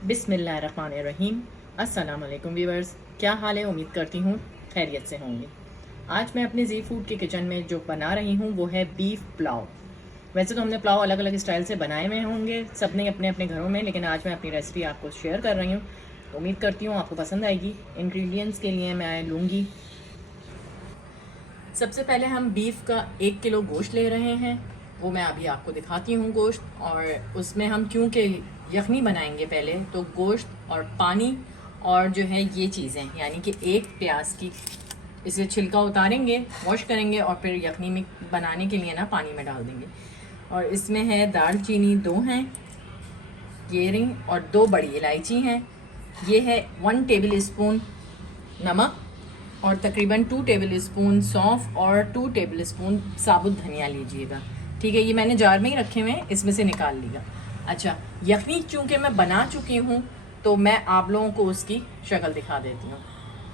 बिस्मिल्लाहिर्रहमानिर्रहीम। अस्सलाम वालेकुम व्यूअर्स, क्या हाल है? उम्मीद करती हूँ खैरियत से होंगे। आज मैं अपने जी फूड के किचन में जो बना रही हूँ वो है बीफ पुलाव। वैसे तो हमने पुलाव अलग अलग स्टाइल से बनाए हुए होंगे सब ने अपने अपने घरों में, लेकिन आज मैं अपनी रेसिपी आपको शेयर कर रही हूँ। तो उम्मीद करती हूँ आपको पसंद आएगी। इंग्रेडिएंट्स के लिए मैं लूँगी, सबसे पहले हम बीफ का 1 किलो गोश्त ले रहे हैं। वो मैं अभी आपको दिखाती हूँ गोश्त। और उसमें हम क्योंकि यखनी बनाएंगे पहले, तो गोश्त और पानी और जो है ये चीज़ें, यानी कि एक प्याज की इसे छिलका उतारेंगे, वॉश करेंगे और फिर यखनी में बनाने के लिए ना पानी में डाल देंगे। और इसमें है दालचीनी 2 हैं, ये रिंग, और 2 बड़ी इलायची हैं। ये है 1 टेबल स्पून नमक और तकरीबन 2 टेबल स्पून सौंफ और 2 टेबल स्पून साबुत धनिया लीजिएगा। ठीक है, ये मैंने जार में ही रखे हुए हैं, इसमें से निकाल लिया। अच्छा, यखनी चूँकि मैं बना चुकी हूँ तो मैं आप लोगों को उसकी शक्ल दिखा देती हूँ।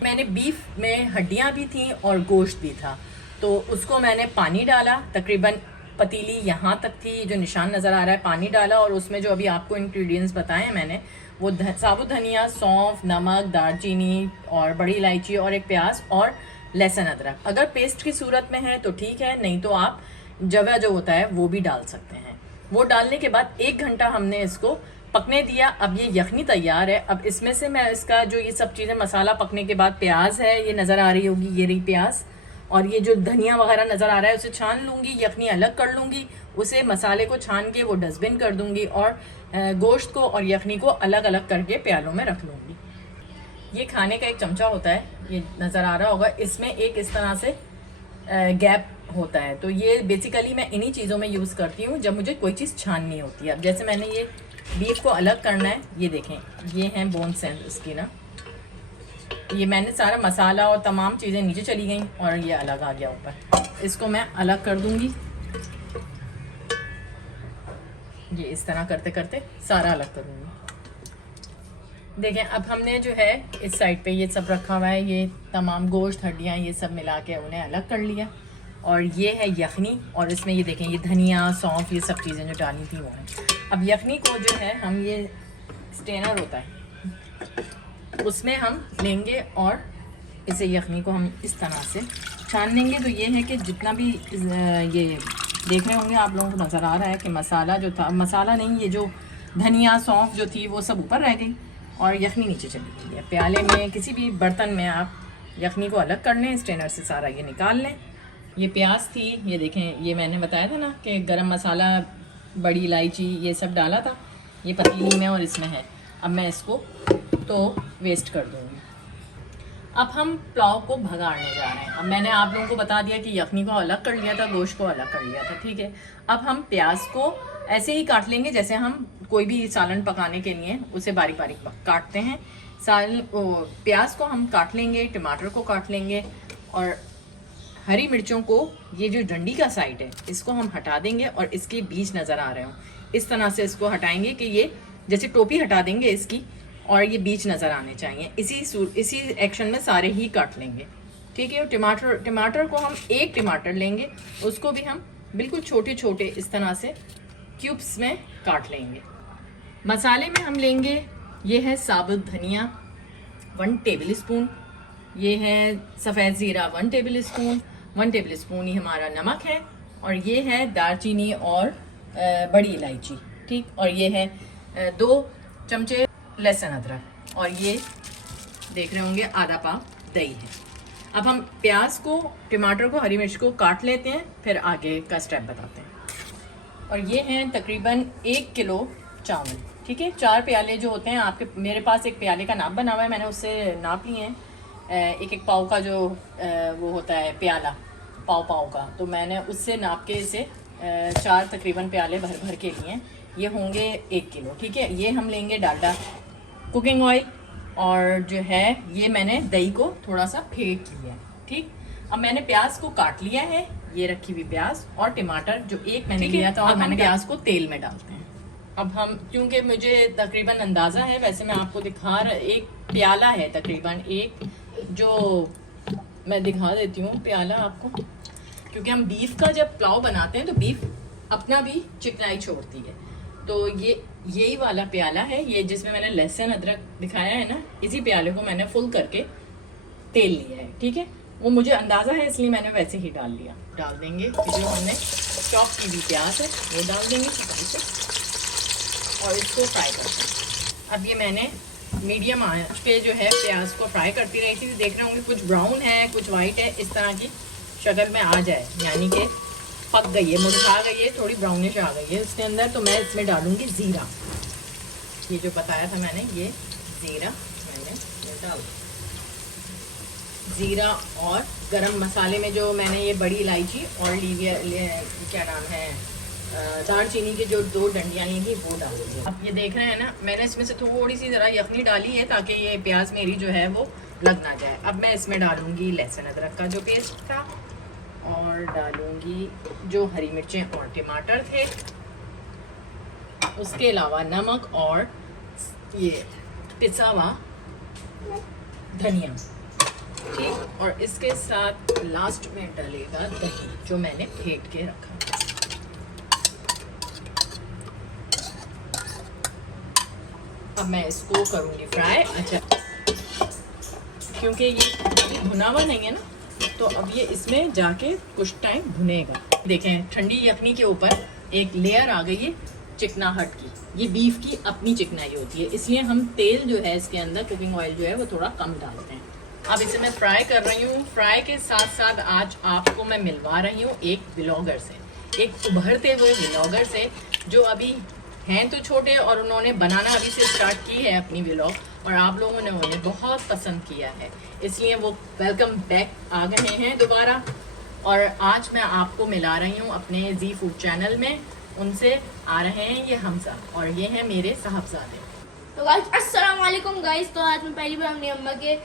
मैंने बीफ में हड्डियाँ भी थी और गोश्त भी था, तो उसको मैंने पानी डाला, तकरीबन पतीली यहाँ तक थी, जो निशान नज़र आ रहा है, पानी डाला। और उसमें जो अभी आपको इंग्रेडिएंट्स बताए हैं मैंने, वो साबुत धनिया, सौंफ, नमक, दालचीनी और बड़ी इलायची और एक प्याज और लहसुन अदरक। अगर पेस्ट की सूरत में है तो ठीक है, नहीं तो आप जवा जो होता है वो भी डाल सकते हैं। वो डालने के बाद 1 घंटा हमने इसको पकने दिया। अब ये यखनी तैयार है। अब इसमें से मैं इसका जो ये सब चीज़ें, मसाला पकने के बाद प्याज है, ये नज़र आ रही होगी, ये रही प्याज, और ये जो धनिया वगैरह नज़र आ रहा है उसे छान लूँगी, यखनी अलग कर लूँगी, उसे मसाले को छान के वो डस्टबिन कर दूँगी और गोश्त को और यखनी को अलग अलग करके प्यालों में रख लूँगी। ये खाने का एक चमचा होता है, ये नज़र आ रहा होगा, इसमें एक इस तरह से गैप होता है। तो ये बेसिकली मैं इन्हीं चीज़ों में यूज़ करती हूँ जब मुझे कोई चीज़ छाननी होती है। अब जैसे मैंने ये बीफ को अलग करना है, ये देखें, ये हैं बोन्स हैं इसकी ना, ये मैंने सारा मसाला और तमाम चीज़ें नीचे चली गई और ये अलग आ गया ऊपर। इसको मैं अलग कर दूंगी, ये इस तरह करते करते सारा अलग करूँगी। देखें, अब हमने जो है इस साइड पे ये सब रखा हुआ है, ये तमाम गोश्त, हड्डियाँ, ये सब मिला के उन्हें अलग कर लिया। और ये है यखनी, और इसमें ये देखें, ये धनिया, सौंफ, ये सब चीज़ें जो डाली थी वो हैं। अब यखनी को जो है हम, ये स्टेनर होता है, उसमें हम लेंगे और इसे यखनी को हम इस तरह से छान लेंगे। तो ये है कि जितना भी ये देख रहे होंगे आप लोगों को नज़र आ रहा है कि मसाला जो था, मसाला नहीं, ये जो धनिया, सौंफ जो थी वो सब ऊपर रह गई और यखनी नीचे चली गई है। प्याले में, किसी भी बर्तन में आप यखनी को अलग कर लें, स्ट्रेनर से सारा ये निकाल लें। ये प्याज थी, ये देखें, ये मैंने बताया था ना कि गरम मसाला, बड़ी इलायची, ये सब डाला था, ये पतीली में और इसमें है। अब मैं इसको तो वेस्ट कर दूँगी। अब हम पुलाव को भगाड़ने जा रहे हैं। अब मैंने आप लोगों को बता दिया कि यखनी को अलग कर लिया था, गोश्त को अलग कर लिया था, ठीक है। अब हम प्याज को ऐसे ही काट लेंगे जैसे हम कोई भी सालन पकाने के लिए उसे बारीक बारीक काटते हैं। प्याज को हम काट लेंगे, टमाटर को काट लेंगे, और हरी मिर्चों को, ये जो डंडी का साइड है इसको हम हटा देंगे और इसके बीज नज़र आ रहे हो, इस तरह से इसको हटाएंगे कि ये जैसे टोपी हटा देंगे इसकी, और ये बीज नज़र आने चाहिए। इसी एक्शन में सारे ही काट लेंगे, ठीक है। टमाटर को हम 1 टमाटर लेंगे, उसको भी हम बिल्कुल छोटे छोटे इस तरह से क्यूब्स में काट लेंगे। मसाले में हम लेंगे, ये है साबुत धनिया 1 टेबल स्पून, ये है सफ़ेद ज़ीरा 1 टेबल स्पून, 1 टेबल स्पून ही हमारा नमक है, और ये है दालचीनी और बड़ी इलायची, ठीक। और ये है 2 चमचे लहसुन अदरक, और ये देख रहे होंगे आधा पाव दही है। अब हम प्याज को, टमाटर को, हरी मिर्च को काट लेते हैं, फिर आगे का स्टेप बताते हैं। और ये हैं तकरीबन 1 किलो चावल, ठीक है। 4 प्याले जो होते हैं आपके, मेरे पास एक प्याले का नाप बना हुआ है, मैंने उससे नाप लिए हैं। एक पाव का जो वो होता है प्याला, पाव का, तो मैंने उससे नाप के इसे 4 तकरीबन प्याले भर भर के लिए, ये होंगे 1 किलो, ठीक है। ये हम लेंगे डालडा कुकिंग ऑयल, और जो है ये मैंने दही को थोड़ा सा फेंट लिया है, ठीक। अब मैंने प्याज को काट लिया है, ये रखी हुई प्याज और टमाटर जो एक मैंने लिया था, और मैंने प्याज को तेल में डालते हैं। अब हम, क्योंकि मुझे तकरीबन अंदाज़ा है, वैसे मैं आपको दिखा रहा, 1 प्याला है तकरीबन, एक जो मैं दिखा देती हूँ प्याला आपको, क्योंकि हम बीफ का जब पुलाव बनाते हैं तो बीफ अपना भी चिकनाई छोड़ती है, तो ये यही वाला प्याला है ये, जिसमें मैंने लहसुन अदरक दिखाया है ना, इसी प्याले को मैंने फुल करके तेल लिया है। ठीक है, वो मुझे अंदाजा है इसलिए मैंने वैसे ही डाल लिया। डाल देंगे जो हमने चॉप की हुई प्याज है वो डाल देंगे से और इसको फ्राई करते हैं। अब ये मैंने मीडियम आंच पे जो है प्याज को फ्राई करती रही थी। देख रहे होंगे कुछ ब्राउन है कुछ वाइट है, इस तरह की शक्ल में आ जाए यानी कि पक गई है, मुरझा गई है, थोड़ी ब्राउनिश आ गई है इसके अंदर, तो मैं इसमें डालूंगी ज़ीरा। ये जो बताया था मैंने, ये ज़ीरा मैंने डाल, ज़ीरा और गरम मसाले में जो मैंने ये बड़ी इलायची और क्या नाम है दालचीनी की जो 2 डंडियाँ ली थी वो डाल दी। अब ये देख रहे हैं ना, मैंने इसमें से थोड़ी सी ज़रा यखनी डाली है ताकि ये प्याज मेरी जो है वो लग ना जाए। अब मैं इसमें डालूंगी लहसुन अदरक का जो पेस्ट था और डालूंगी जो हरी मिर्चें और टमाटर थे, उसके अलावा नमक और ये पिसा हुआ धनिया। ठीक, और इसके साथ लास्ट में डलेगा दही जो मैंने फेंट के रखा। अब मैं इसको करूंगी फ्राई। अच्छा, क्योंकि ये भुना हुआ नहीं है ना, तो अब ये इसमें जाके कुछ टाइम भुनेगा। देखें ठंडी यखनी के ऊपर एक लेयर आ गई है चिकनाहट की। ये बीफ की अपनी चिकनाई होती है, इसलिए हम तेल जो है इसके अंदर कुकिंग ऑयल जो है वो थोड़ा कम डालते हैं। अब इसे मैं फ्राई कर रही हूँ। फ्राई के साथ साथ आज आपको मैं मिलवा रही हूँ एक व्लॉगर से, एक उभरते हुए व्लॉगर से जो अभी हैं तो छोटे और उन्होंने बनाना अभी से स्टार्ट की है अपनी व्लॉग, और आप लोगों ने उन्हें बहुत पसंद किया है, इसलिए वो वेलकम बैक आ गए हैं दोबारा। और आज मैं आपको मिला रही हूँ अपने जी फूड चैनल में, उनसे आ रहे हैं ये हमजा और ये हैं मेरे साहबजादे। तो गाइस अस्सलाम वालेकुम गाइस। तो आज मैं पहली बार अपनी अम्मा के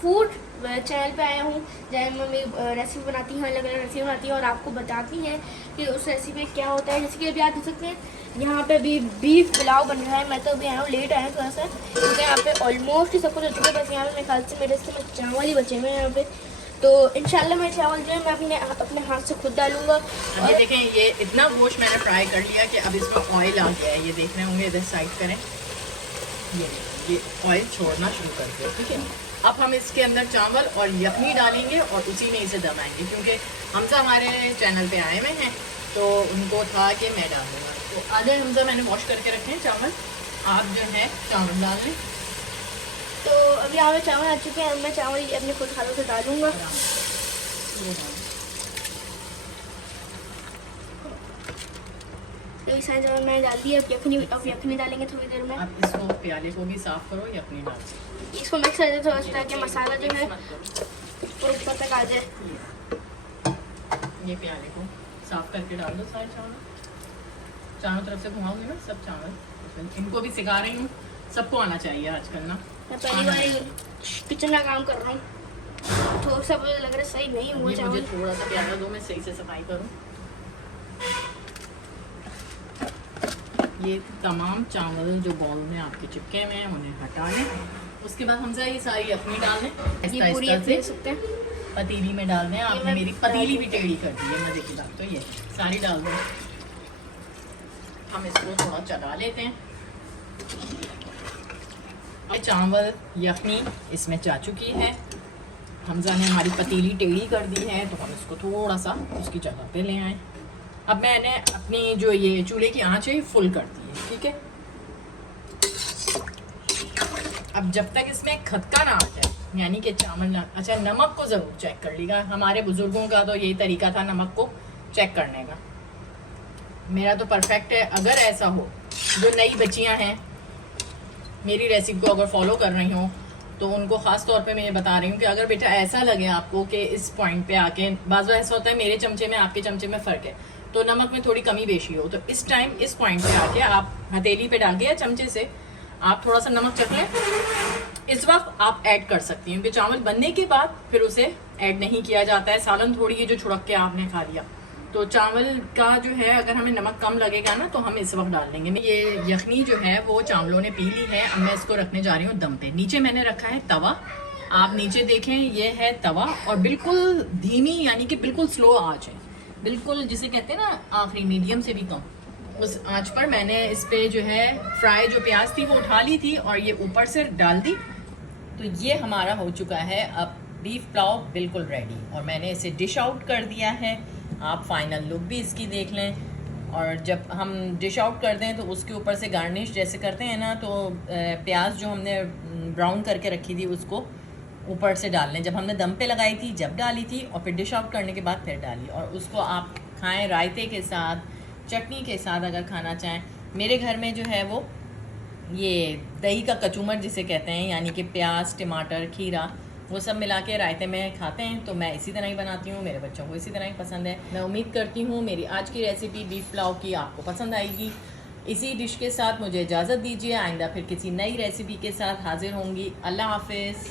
फूड चैनल पे आया हूँ जहाँ मम्मी रेसिपी बनाती हैं, अलग अलग रेसिपी बनाती हैं और आपको बताती हैं कि उस रेसिपी में क्या होता है। जैसे कि अभी आप देख सकते हैं यहाँ पे अभी बीफ पुलाव बन रहा है। मैं तो अभी आया हूँ, लेट आया हूँ थोड़ा सा, क्योंकि यहाँ पे ऑलमोस्ट ही सब कुछ हो चुका है। बस यहाँ पे मेरे ख्याल से मेरे से चावल ही बचे हुए हैं यहाँ पे। तो इंशाल्लाह मैं चावल जो है मैं अपने हाथ से खुद डालूंगा। और ये देखें, ये इतना गोश्त मैंने फ्राई कर लिया कि अब इसमें ऑयल आ गया है। ये देख रहे होंगे, इधर साइड करें, ये ऑयल छोड़ना शुरू कर दिया। ठीक है, अब हम इसके अंदर चावल और यखनी डालेंगे और उसी में इसे दमाएंगे, क्योंकि हमजा हमारे चैनल पे आए हुए हैं तो उनको था कि मैं डालूंगा। तो आधे हमजा मैंने वॉश करके रखे हैं चावल, आप जो है चावल डाल लें। तो अभी यहाँ पे चावल आ चुके हैं, मैं चावल अपने खुद हाथों से डालूंगा। तो इस सारे चावल मैंने डाल दिया। अब यखनी डालेंगे थोड़ी देर में। अब इसको प्याले को भी साफ करो, यखनी डाल दो। इसको मिक्स कर देते थोड़ा सा ताकि मसाला जो है वो ऊपर तक आ जाए। ये प्याले को साफ करके डाल दो सारे चावल, चारों तरफ से घुमाऊंगी ना सब चावल। इनको भी सिखा रही हूँ, सबको आना चाहिए आजकल ना। मैं पहली बार किचन का काम कर रहा हूँ, तो सब लग रहा है सही नहीं हुआ चावल। मुझे थोड़ा सा प्याला दो, मैं सही से सफाई करूँ। ये तमाम चावल जो बॉल में आपके चिपके हुए हैं उन्हें हटा लें। उसके बाद हमजा ये सारी अपनी डाल दें, ये पूरी दे सकते हैं, पतीली में डाल दें। आपने मेरी पतीली भी टेढ़ी कर दी है, मजे की बात। तो ये सारी डाल दें। हम इसको थोड़ा चला लेते हैं। चावल यखनी इसमें जा चुकी है, हमजा ने हमारी पतीली टेढ़ी कर दी है, तो हम इसको थोड़ा सा उसकी जगह पे ले आए। अब मैंने अपनी जो ये चूल्हे की आंच है फुल कर दी है। ठीक है, अब जब तक इसमें खदका ना आ जाए, यानी कि चावल ना, अच्छा नमक को ज़रूर चेक कर लीजिएगा। हमारे बुजुर्गों का तो यही तरीका था नमक को चेक करने का। मेरा तो परफेक्ट है। अगर ऐसा हो, जो नई बच्चियां हैं मेरी रेसिपी को अगर फॉलो कर रही हूँ, तो उनको ख़ास तौर पे मैं ये बता रही हूँ कि अगर बेटा ऐसा लगे आपको कि इस पॉइंट पे आके, बाज़ ऐसा होता है मेरे चमचे में आपके चमचे में फ़र्क है, तो नमक में थोड़ी कमी बेशी हो, तो इस टाइम इस पॉइंट पे आके आप हथेली पे डाल के या चमचे से आप थोड़ा सा नमक चख लें। इस वक्त आप ऐड कर सकती हैं, क्योंकि चावल बनने के बाद फिर उसे ऐड नहीं किया जाता है। सालन थोड़ी ये जो छुड़क के आपने खा लिया, तो चावल का जो है अगर हमें नमक कम लगेगा ना तो हम इस वक्त डाल देंगे। ये यखनी जो है वो चावलों ने पी ली है। अब मैं इसको रखने जा रही हूँ दम पे। नीचे मैंने रखा है तवा, आप नीचे देखें, ये है तवा और बिल्कुल धीमी यानी कि बिल्कुल स्लो आंच है, बिल्कुल जिसे कहते हैं ना आखिरी मीडियम से भी कम। उस आंच पर मैंने इस पे जो है फ्राई जो प्याज थी वो उठा ली थी और ये ऊपर से डाल दी। तो ये हमारा हो चुका है अब बीफ पुलाव बिल्कुल रेडी, और मैंने इसे डिश आउट कर दिया है। आप फाइनल लुक भी इसकी देख लें, और जब हम डिश आउट कर दें तो उसके ऊपर से गार्निश जैसे करते हैं ना, तो प्याज जो हमने ब्राउन करके रखी थी उसको ऊपर से डाल लें। जब हमने दम पे लगाई थी जब डाली थी, और फिर डिश आउट करने के बाद फिर डाली, और उसको आप खाएं रायते के साथ, चटनी के साथ अगर खाना चाहें। मेरे घर में जो है वो ये दही का कचूमर जिसे कहते हैं, यानी कि प्याज, टमाटर, खीरा वो सब मिला के रायते में खाते हैं, तो मैं इसी तरह ही बनाती हूँ। मेरे बच्चों को इसी तरह ही पसंद है। मैं उम्मीद करती हूँ मेरी आज की रेसिपी बीफ पुलाव की आपको पसंद आएगी। इसी डिश के साथ मुझे इजाज़त दीजिए, आइंदा फिर किसी नई रेसिपी के साथ हाजिर होंगी। अल्लाह हाफिज़।